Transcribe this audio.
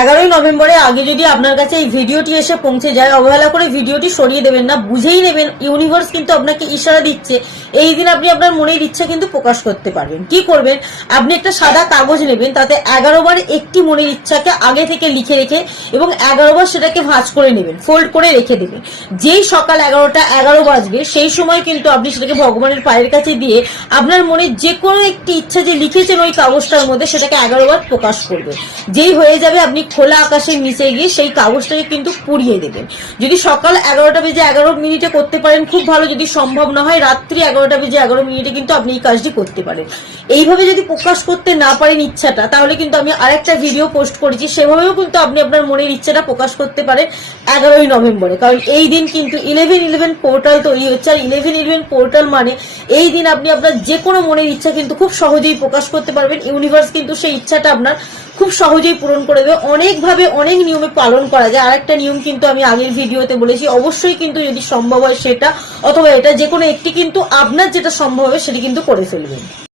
11ই নভেম্বরের আগে যদি আপনার কাছে এই ভিডিওটি এসে পৌঁছে যায়, অবহেলা করে ভিডিওটি সরিয়ে দেবেন না, বুঝেই নেবেন ইউনিভার্স কিন্তু আপনাকে ইশারা দিচ্ছে এই দিন আপনি আপনার মনের ইচ্ছা কিন্তু প্রকাশ করতে পারবেন। কি করবেন, আপনি একটা সাদা কাগজ নেবেন, তাতে 11 বার একটি মনের ইচ্ছাকে আগে থেকে লিখে রেখে এবং 11 বার সেটাকে ভাঁজ করে নেবেন, ফোল্ড করে রেখে দেবেন। যেই সকাল 11টা 11 বাজবে সেই সময় কিন্তু আপনি সেটাকে ভগবানের পায়ের কাছে দিয়ে আপনার মনে যে কোনো একটি ইচ্ছা যে লিখেছেন ওই কাগজটার মধ্যে সেটাকে 11 বার প্রকাশ করবেন। যেই হয়ে যাবে আপনি খোলা আকাশের নিচে গিয়ে সেই কাগজটাকে কিন্তু পুড়িয়ে দেবেন। যদি সকাল 11টা বেজে 11 মিনিটে করতে পারেন খুব ভালো, যদি সম্ভব না হয় রাত্রি 11টা বেজে 11 মিনিটে কিন্তু আপনি এই কাজটি করতে পারেন। এইভাবে যদি প্রকাশ করতে না পারেন ইচ্ছাটা, তাহলে কিন্তু আমি আরেকটা ভিডিও পোস্ট করেছি, সেভাবেও কিন্তু আপনি আপনার মনের ইচ্ছাটা প্রকাশ করতে পারেন 11ই নভেম্বরে। কারণ এই দিন কিন্তু 1111 পোর্টাল তৈরি হচ্ছে, আর 1111 পোর্টাল মানে এই দিন আপনি আপনার যে কোনো মনের ইচ্ছা কিন্তু খুব সহজেই প্রকাশ করতে পারবেন। ইউনিভার্স কিন্তু সেই ইচ্ছাটা আপনার খুব সহজেই পূরণ করে দেবে। অনেকভাবে অনেক নিয়মে পালন করা যায়। আর একটা নিয়ম কিন্তু আমি আগের ভিডিওতে বলেছি, অবশ্যই কিন্তু যদি সম্ভব হয় সেটা অথবা এটা যে কোনো একটি কিন্তু আপনার যেটা সম্ভব হবে সেটি কিন্তু করে ফেলবেন।